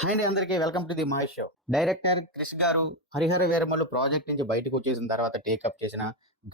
Hi అండి, అందరికీ welcome to the Mahesh show. Director Krish garu Harihara Veeramallu project నుంచి బయటకు వచ్చేసిన తర్వాత టేకప్ చేసిన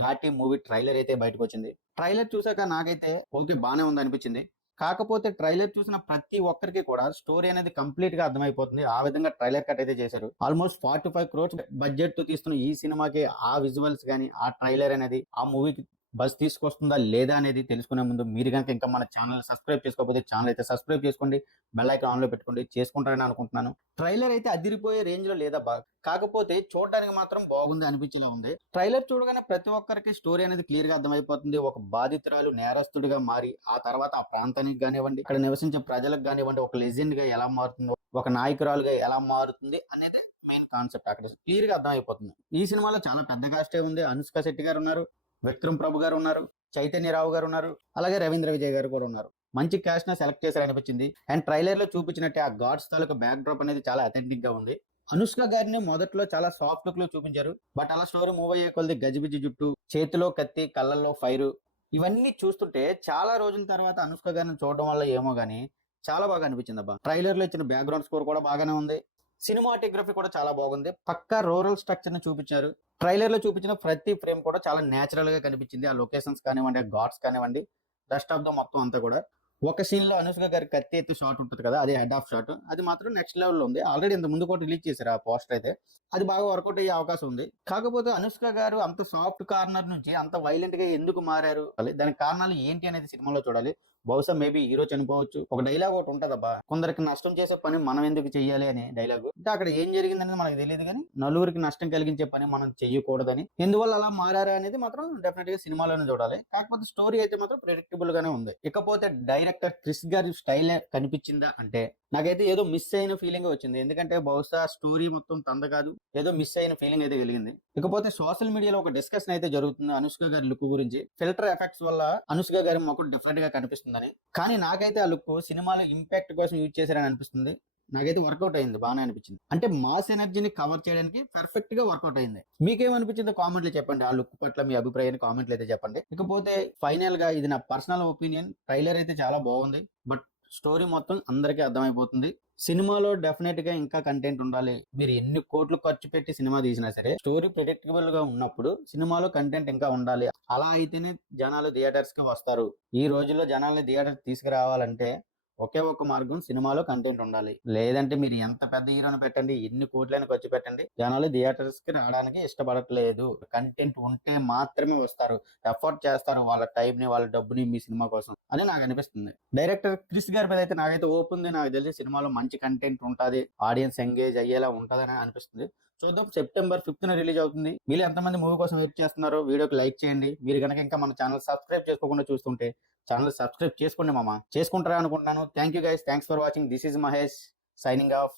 ఘాటి మూవీ ట్రైలర్ అయితే బయటకు వచ్చింది. ట్రైలర్ చూసాక నాకైతే ఓకే, బానే ఉంది అనిపించింది. కాకపోతే ట్రైలర్ చూసిన ప్రతి ఒక్కరికి కూడా స్టోరీ అనేది కంప్లీట్ గా అర్థమైపోతుంది. ఆ విధంగా ట్రైలర్ కట్ అయితే చేశారు. ఆల్మోస్ట్ 45 crores బడ్జెట్ తో తీస్తున్న ఈ సినిమాకి ఆ విజువల్స్ గానీ, ఆ ట్రైలర్ అనేది ఆ మూవీకి బస్ తీసుకొస్తుందా లేదా అనేది తెలుసుకునే ముందు మీరు కనుక ఇంకా మన ఛానల్ సబ్స్క్రైబ్ చేసుకోకపోతే ఛానల్ అయితే సబ్స్క్రైబ్ చేసుకోండి. బెల్ ఐకాన్ ఆన్ లో పెట్టుకోండి. చేసుకుంటారని అనుకుంటున్నాను. ట్రైలర్ అయితే అదిరిపోయే రేంజ్ లో లేదా కాకపోతే చూడడానికి మాత్రం బాగుంది అనిపించేలా ఉంది. ట్రైలర్ చూడగానే ప్రతి ఒక్కరికి స్టోరీ అనేది క్లియర్ గా అర్థమైపోతుంది. ఒక బాధితురాలు నేరస్తుడిగా మారి ఆ తర్వాత ఆ ప్రాంతానికి కానివ్వండి, ఇక్కడ నివసించే ప్రజలకు కానివ్వండి, ఒక లెజెండ్ గా ఎలా మారుతుందో, ఒక నాయకురాలుగా ఎలా మారుతుంది అనేది మెయిన్ కాన్సెప్ట్ అక్కడ క్లియర్ గా అర్థమైపోతుంది. ఈ సినిమాలో చాలా పెద్ద కాస్టే ఉంది. అనుష్క శెట్టి గారు ఉన్నారు, విక్రమ్ ప్రభు గారు ఉన్నారు, చైతన్యరావు గారు ఉన్నారు, అలాగే రవీంద్ర విజయ్ గారు కూడా ఉన్నారు. మంచి క్యాస్ట్ ని సెలెక్ట్ చేశారు అనిపించింది. అండ్ ట్రైలర్ లో చూపించినట్టే ఆ గాడ్స్ తాలూకు బ్యాక్ డ్రాప్ అనేది చాలా అథెంటిక్ గా ఉంది. అనుష్క గారిని మొదట్లో చాలా సాఫ్ట్ లుక్ లో చూపించారు. బట్ అలా స్టోరీ మూవ్ అయ్యే కొద్ది గజిబిజి జుట్టు, చేతిలో కత్తి, కళ్ళల్లో ఫైర్, ఇవన్నీ చూస్తుంటే చాలా రోజుల తర్వాత అనుష్క గారిని చూడడం వల్ల ఏమో గానీ చాలా బాగా అనిపించింది అబ్బా. ట్రైలర్ లో ఇచ్చిన బ్యాక్గ్రౌండ్ స్కోర్ కూడా బాగానే ఉంది. సినిమాటోగ్రఫీ కూడా చాలా బాగుంది. పక్కా రూరల్ స్ట్రక్చర్ ని చూపించారు. ట్రైలర్ లో చూపించిన ప్రతి ఫ్రేమ్ కూడా చాలా నేచురల్ గా కనిపించింది. ఆ లొకేషన్స్ కానివ్వండి, ఆ గాడ్స్ కానివ్వండి, రెస్ట్ ఆఫ్ ద మొత్తం అంతా కూడా. ఒక సీన్ లో అనుష్క గారి కత్తి ఎత్తు షాట్ ఉంటుంది కదా, అది హెడ్ ఆఫ్ షాట్, అది మాత్రం నెక్స్ట్ లెవెల్ లో ఉంది. ఆల్రెడీ ఇంత ముందు కూడా రిలీజ్ చేశారు ఆ పోస్టర్ అయితే. అది బాగా వర్కౌట్ అయ్యే అవకాశం ఉంది. కాకపోతే అనుష్క గారు అంత సాఫ్ట్ కార్నర్ నుంచి అంత వైలెంట్ గా ఎందుకు మారారు, దానికి కారణాలు ఏంటి అనేది సినిమాలో చూడాలి. బహుశా మేబీ హీరో చనిపోవచ్చు. ఒక డైలాగ్ ఒకటి ఉంటదబ్బా, కొందరికి నష్టం చేసే పని మనం ఎందుకు చెయ్యాలి అని డైలాగ్. అంటే అక్కడ ఏం జరిగింది అనేది మనకు తెలియదు, కానీ నలుగురికి నష్టం కలిగించే పని మనం చెయ్యకూడదని, ఎందువల్ల అలా మారారా అనేది మాత్రం డెఫినెట్ గా సినిమాలోనే చూడాలి. కాకపోతే స్టోరీ అయితే మాత్రం ప్రెడిక్టబుల్ గానే ఉంది. ఇకపోతే డైరెక్టర్ క్రిష్ గారి స్టైల్ కనిపించిందా అంటే నాకైతే ఏదో మిస్ అయిన ఫీలింగ్ వచ్చింది. ఎందుకంటే బహుశా స్టోరీ మొత్తం తంద కాదు, ఏదో మిస్ అయిన ఫీలింగ్ అయితే కలిగింది. ఇకపోతే సోషల్ మీడియాలో ఒక డిస్కషన్ అయితే జరుగుతుంది అనుష్క గారి లుక్ గురించి. ఫిల్టర్ ఎఫెక్ట్స్ వల్ల అనుష్క గారి ముఖం డిఫరెంట్ గా కనిపిస్తుందని. కానీ నాకైతే ఆ లుక్ సినిమాలో ఇంపాక్ట్ కోసం యూజ్ చేశారని అనిపిస్తుంది. నాకైతే వర్కౌట్ అయింది, బాగానే అనిపించింది. అంటే మాస్ ఎనర్జీని కవర్ చేయడానికి పర్ఫెక్ట్ గా వర్కౌట్ అయింది. మీకేమనిపించిందో కామెంట్లు చెప్పండి. ఆ లుక్ పట్ల మీ అభిప్రాయాన్ని కామెంట్లు అయితే చెప్పండి. ఇకపోతే ఫైనల్ గా ఇది నా పర్సనల్ ఒపీనియన్. ట్రైలర్ అయితే చాలా బాగుంది, బట్ స్టోరీ మొత్తం అందరికీ అర్థమైపోతుంది. సినిమాలో డెఫినెట్ గా ఇంకా కంటెంట్ ఉండాలి. మీరు ఎన్ని కోట్లు ఖర్చు పెట్టి సినిమా తీసినా సరే స్టోరీ ప్రెడిక్టబుల్ గా ఉన్నప్పుడు సినిమాలో కంటెంట్ ఇంకా ఉండాలి. అలా అయితేనే జనాలు థియేటర్స్ కి వస్తారు. ఈ రోజుల్లో జనాల్ని థియేటర్ తీసుకురావాలంటే ఒకే ఒక మార్గం, సినిమాలో కంటెంట్ ఉండాలి. లేదంటే మీరు ఎంత పెద్ద హీరోని పెట్టండి, ఎన్ని కోట్లైనా ఖర్చు పెట్టండి, జనాలు థియేటర్స్ కి రావడానికి ఇష్టపడట్లేదు. కంటెంట్ ఉంటే మాత్రమే వస్తారు, ఎఫర్ట్ చేస్తారు వాళ్ళ టైం ని, వాళ్ళ డబ్బుని మీ సినిమా కోసం అని నాకు అనిపిస్తుంది. డైరెక్టర్ క్రిష్ గారి మీద అయితే నాకైతే ఓపెన్ ఉంది. నాకు తెలిసి సినిమాలో మంచి కంటెంట్ ఉంటుంది, ఆడియన్స్ ఎంగేజ్ అయ్యేలా ఉంటదని అనిపిస్తుంది. చూద్దాం. September 5th రిలీజ్ అవుతుంది. మీరు ఎంతమంది మూవీ కోసం వెయిట్ చేస్తున్నారో వీడియోకి లైక్ చేయండి. మీరు కనుక ఇంకా మన ఛానల్ సబ్స్క్రైబ్ చేసుకోకుండా చూస్తుంటే ఛానల్ సబ్స్క్రైబ్ చేసుకోండి మామ. చేసుకుంటారా అనుకుంటున్నాను. Thank you guys, thanks for watching. This is Mahesh signing off.